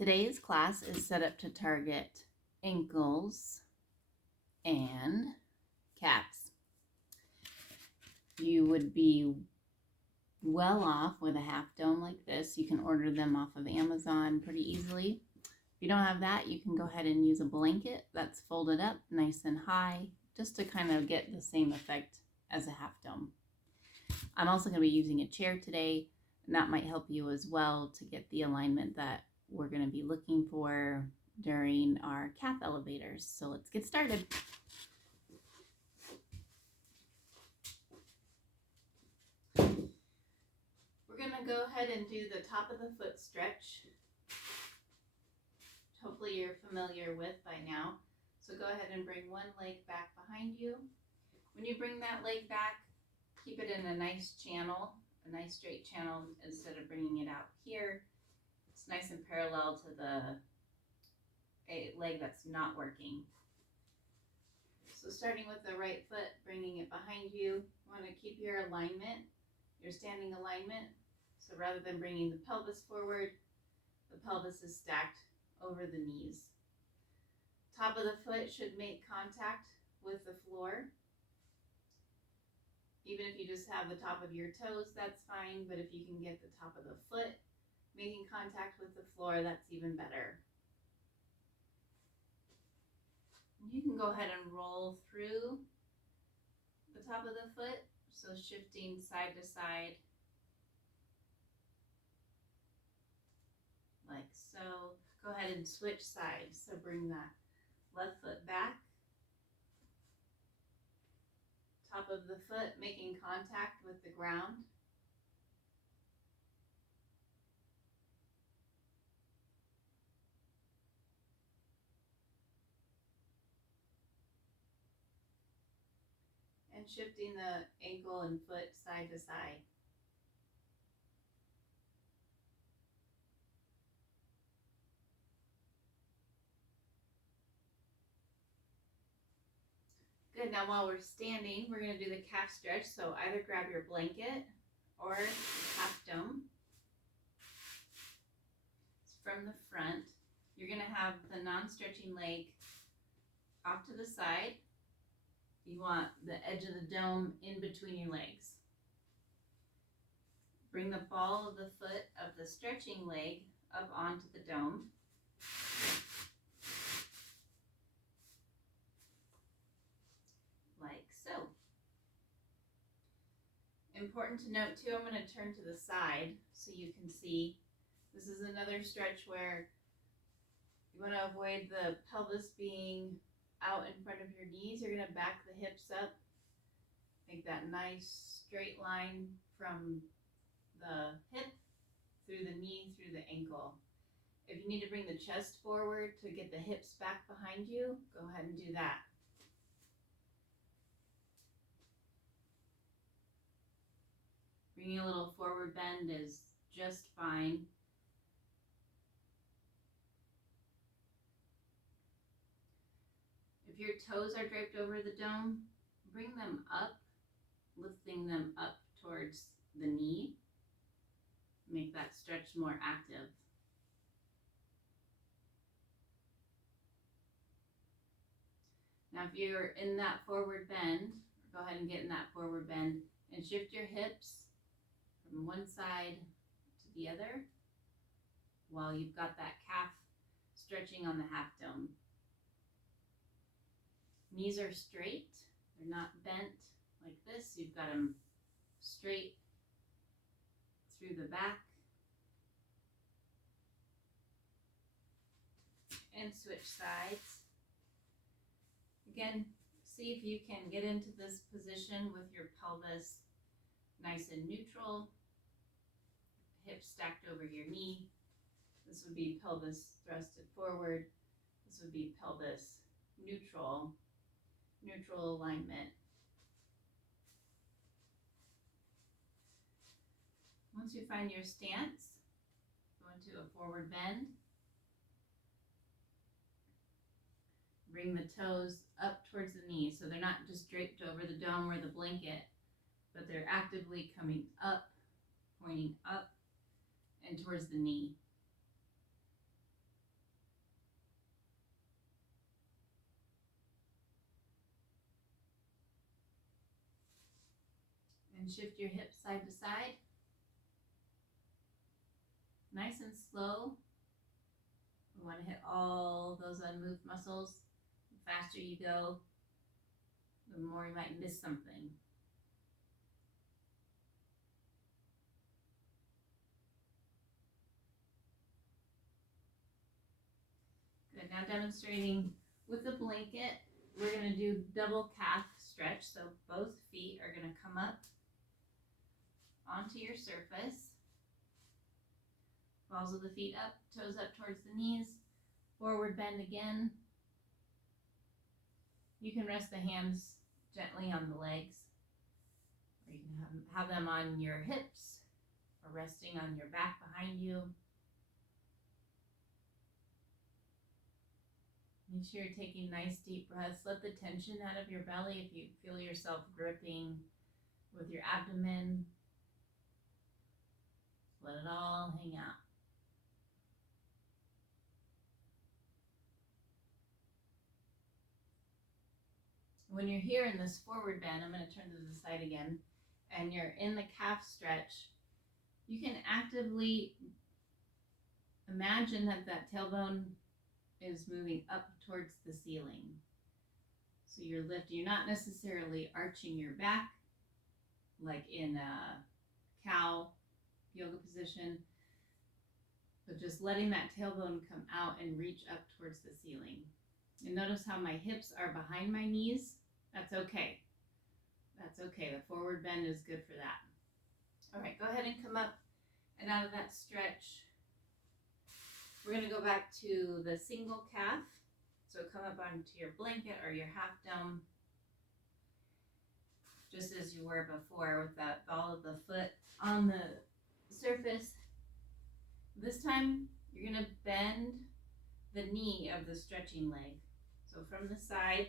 Today's class is set up to target ankles and calves. You would be well off with a half dome like this. You can order them off of Amazon pretty easily. If you don't have that, you can go ahead and use a blanket that's folded up nice and high, just to kind of get the same effect as a half dome. I'm also going to be using a chair today, and that might help you as well to get the alignment that we're going to be looking for during our calf elevators. So let's get started. We're going to go ahead and do the top of the foot stretch. Hopefully you're familiar with by now. So go ahead and bring one leg back behind you. When you bring that leg back, keep it in a nice channel, a nice straight channel, instead of bringing it out here. It's nice and parallel to the leg that's not working. So starting with the right foot, bringing it behind you, you want to keep your alignment, your standing alignment. So rather than bringing the pelvis forward, the pelvis is stacked over the knees. Top of the foot should make contact with the floor. Even if you just have the top of your toes, that's fine, but if you can get the top of the foot making contact with the floor, that's even better. You can go ahead and roll through the top of the foot, so shifting side to side, like so. Go ahead and switch sides, so bring that left foot back, top of the foot making contact with the ground. And shifting the ankle and foot side to side. Good, now while we're standing, we're going to do the calf stretch. So either grab your blanket or half dome. From the front, you're going to have the non-stretching leg off to the side. You want the edge of the dome in between your legs. Bring the ball of the foot of the stretching leg up onto the dome. Like so. Important to note too, I'm going to turn to the side so you can see. This is another stretch where you want to avoid the pelvis being out in front of your knees. You're going to back the hips up. Make that nice straight line from the hip through the knee, through the ankle. If you need to bring the chest forward to get the hips back behind you, go ahead and do that. Bringing a little forward bend is just fine. If your toes are draped over the dome, bring them up, lifting them up towards the knee. Make that stretch more active. Now if you're in that forward bend, go ahead and get in that forward bend and shift your hips from one side to the other while you've got that calf stretching on the half dome. Knees are straight, they're not bent like this. You've got them straight through the back. And switch sides. Again, see if you can get into this position with your pelvis nice and neutral, hips stacked over your knee. This would be pelvis thrusted forward. This would be pelvis neutral alignment. Once you find your stance, go into a forward bend. Bring the toes up towards the knees, so they're not just draped over the dome or the blanket, but they're actively coming up, pointing up and towards the knee. And shift your hips side to side. Nice and slow. We want to hit all those unmoved muscles. The faster you go, the more you might miss something. Good, now demonstrating with the blanket, we're gonna do double calf stretch. So both feet are gonna come up onto your surface. Balls of the feet up, toes up towards the knees. Forward bend again. You can rest the hands gently on the legs, or you can have them on your hips or resting on your back behind you. Make sure you're taking nice deep breaths. Let the tension out of your belly if you feel yourself gripping with your abdomen. Let it all hang out. When you're here in this forward bend, I'm going to turn to the side again, and you're in the calf stretch, you can actively imagine that tailbone is moving up towards the ceiling. So you're lifting, you're not necessarily arching your back like in a cow yoga position, but just letting that tailbone come out and reach up towards the ceiling. And notice how my hips are behind my knees. That's okay. That's okay. The forward bend is good for that. All right, go ahead and come up and out of that stretch. We're going to go back to the single calf. So come up onto your blanket or your half dome, just as you were before, with that ball of the foot on the surface. This time, you're going to bend the knee of the stretching leg. So from the side,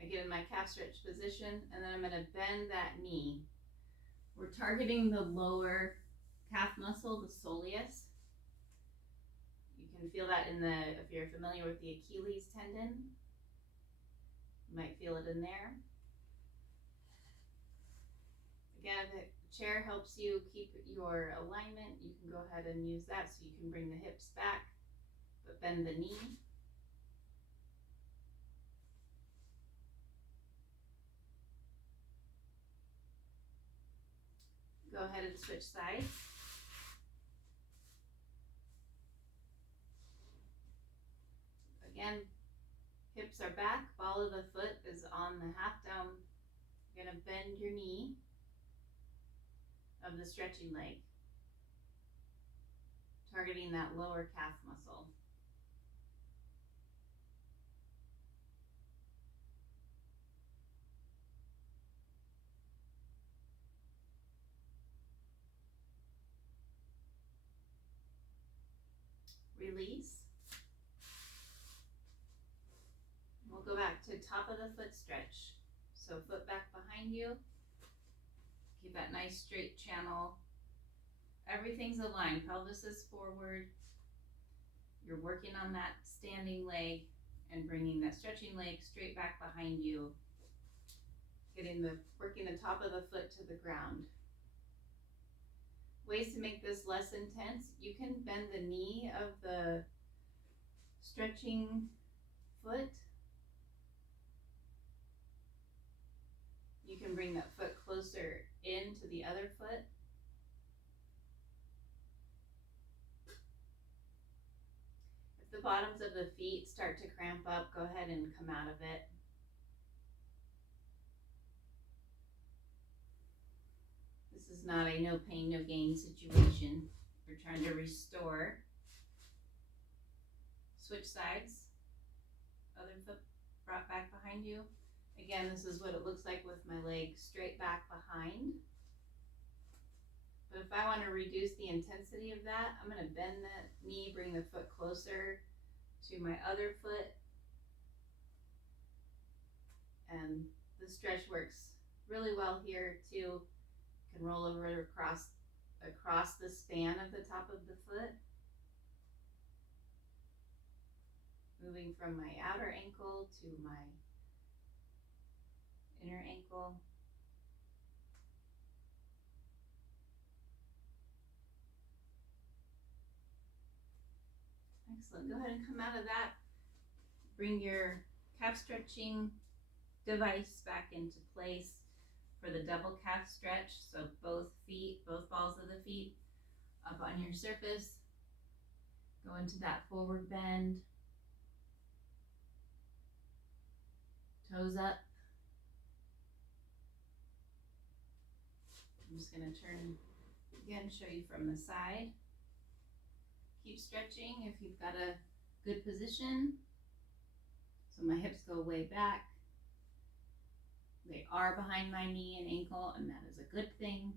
I get in my calf stretch position, and then I'm going to bend that knee. We're targeting the lower calf muscle, the soleus. You can feel that if you're familiar with the Achilles tendon, you might feel it in there. Again, if the chair helps you keep your alignment, you can go ahead and use that so you can bring the hips back, but bend the knee. Go ahead and switch sides. Again, hips are back, ball of the foot is on the half dome. You're going to bend your knee of the stretching leg, targeting that lower calf muscle. Release. We'll go back to top of the foot stretch. So foot back behind you. Keep that nice straight channel. Everything's aligned. Pelvis is forward. You're working on that standing leg and bringing that stretching leg straight back behind you. Working the top of the foot to the ground. Ways to make this less intense: you can bend the knee of the stretching foot. You can bring that foot closer into the other foot. If the bottoms of the feet start to cramp up, go ahead and come out of it. This is not a no pain, no gain situation. We're trying to restore. Switch sides. Other foot brought back behind you. Again, this is what it looks like with my leg straight back behind. But if I want to reduce the intensity of that, I'm going to bend the knee, bring the foot closer to my other foot. And the stretch works really well here too. You can roll over across the span of the top of the foot. Moving from my outer ankle to my inner ankle. Excellent. Go ahead and come out of that. Bring your calf stretching device back into place for the double calf stretch. So both feet, both balls of the feet up on your surface. Go into that forward bend. Toes up. I'm just going to turn again, show you from the side. Keep stretching if you've got a good position. So my hips go way back. They are behind my knee and ankle, and that is a good thing.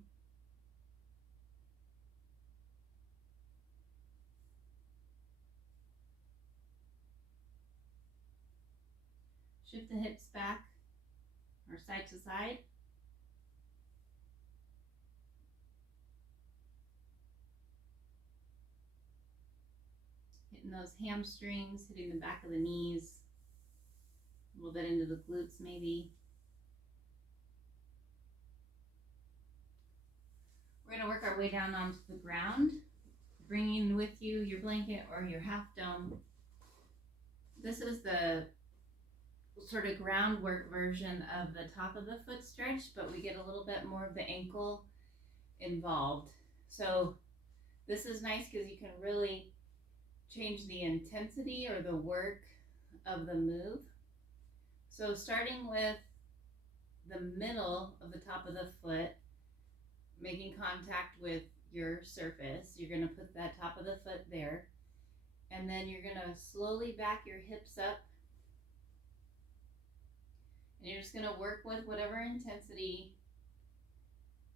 Shift the hips back or side to side. Hitting those hamstrings, hitting the back of the knees, a little bit into the glutes maybe. We're going to work our way down onto the ground, bringing with you your blanket or your half dome. This is the sort of groundwork version of the top of the foot stretch, but we get a little bit more of the ankle involved. So this is nice because you can really change the intensity or the work of the move. So starting with the middle of the top of the foot, making contact with your surface, you're going to put that top of the foot there, and then you're going to slowly back your hips up, and you're just going to work with whatever intensity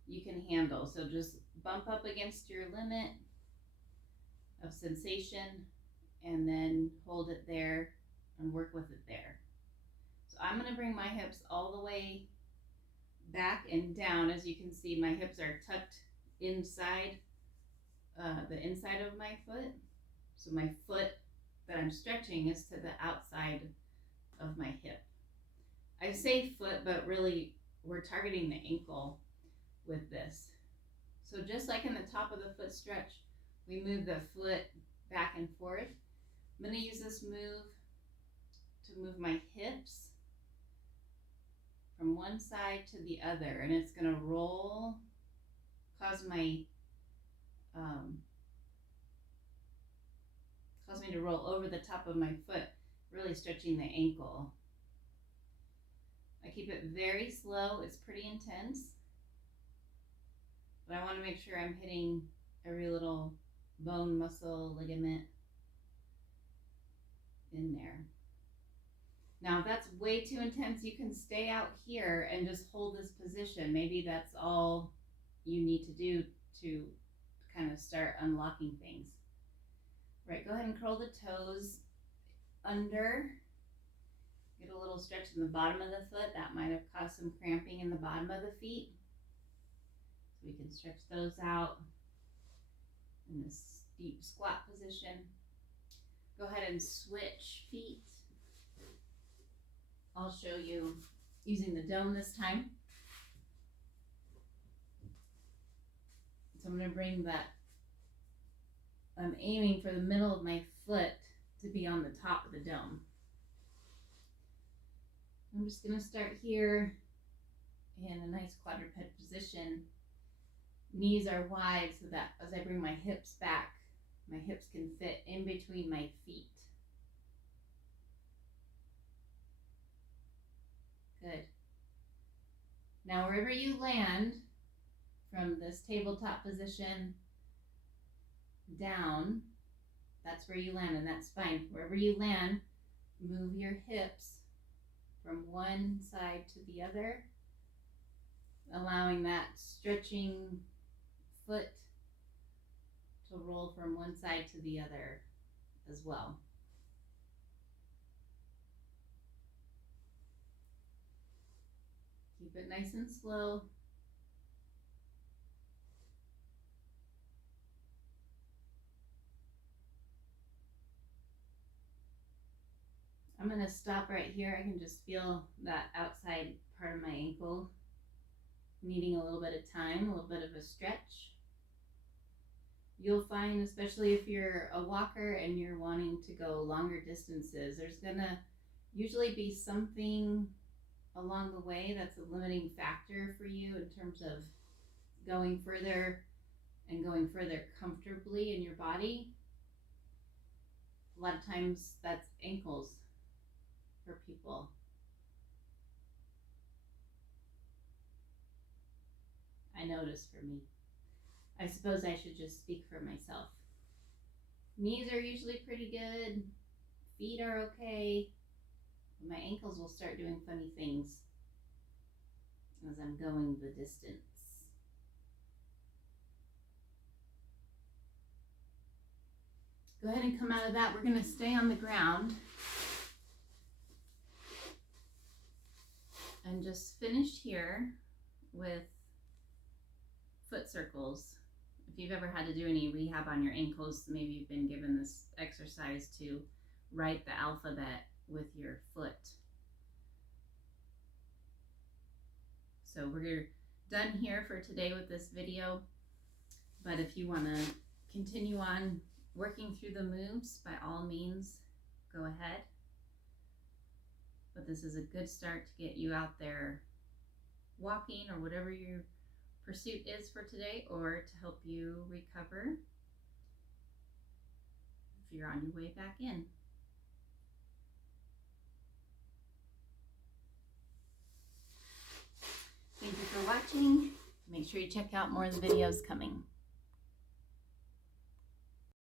you can handle. So just bump up against your limit of sensation and then hold it there and work with it there. So I'm going to bring my hips all the way back and down. As you can see, my hips are tucked inside the inside of my foot. So my foot that I'm stretching is to the outside of my hip. I say foot, but really we're targeting the ankle with this. So just like in the top of the foot stretch, we move the foot back and forth. I'm going to use this move to move my hips from one side to the other, and it's going to roll, cause me to roll over the top of my foot, really stretching the ankle. I keep it very slow. It's pretty intense, but I want to make sure I'm hitting every little bone, muscle, ligament in there. Now, if that's way too intense, you can stay out here and just hold this position. Maybe that's all you need to do to kind of start unlocking things. Right, go ahead and curl the toes under. Get a little stretch in the bottom of the foot. That might have caused some cramping in the bottom of the feet. So we can stretch those out in this deep squat position. Go ahead and switch feet. I'll show you using the dome this time. So I'm going to bring that, I'm aiming for the middle of my foot to be on the top of the dome. I'm just going to start here in a nice quadruped position. Knees are wide so that as I bring my hips back, my hips can fit in between my feet. Good. Now wherever you land from this tabletop position down, that's where you land, and that's fine. Wherever you land, move your hips from one side to the other, allowing that stretching foot to roll from one side to the other as well. Keep it nice and slow. I'm I'm gonna stop right here. I can just feel that outside part of my ankle needing a little bit of time, a little bit of a stretch. You'll find, especially if you're a walker and you're wanting to go longer distances, there's gonna usually be something along the way that's a limiting factor for you in terms of going further and going further comfortably in your body. A lot of times that's ankles for people. I notice for me. I suppose I should just speak for myself. Knees are usually pretty good. Feet are okay. My ankles will start doing funny things as I'm going the distance. Go ahead and come out of that. We're going to stay on the ground and just finish here with foot circles. If you've ever had to do any rehab on your ankles, maybe you've been given this exercise to write the alphabet with your foot. So we're done here for today with this video, but if you want to continue on working through the moves, by all means, go ahead. But this is a good start to get you out there walking or whatever your pursuit is for today, or to help you recover if you're on your way back in. Thank you for watching. Make sure you check out more of the videos coming.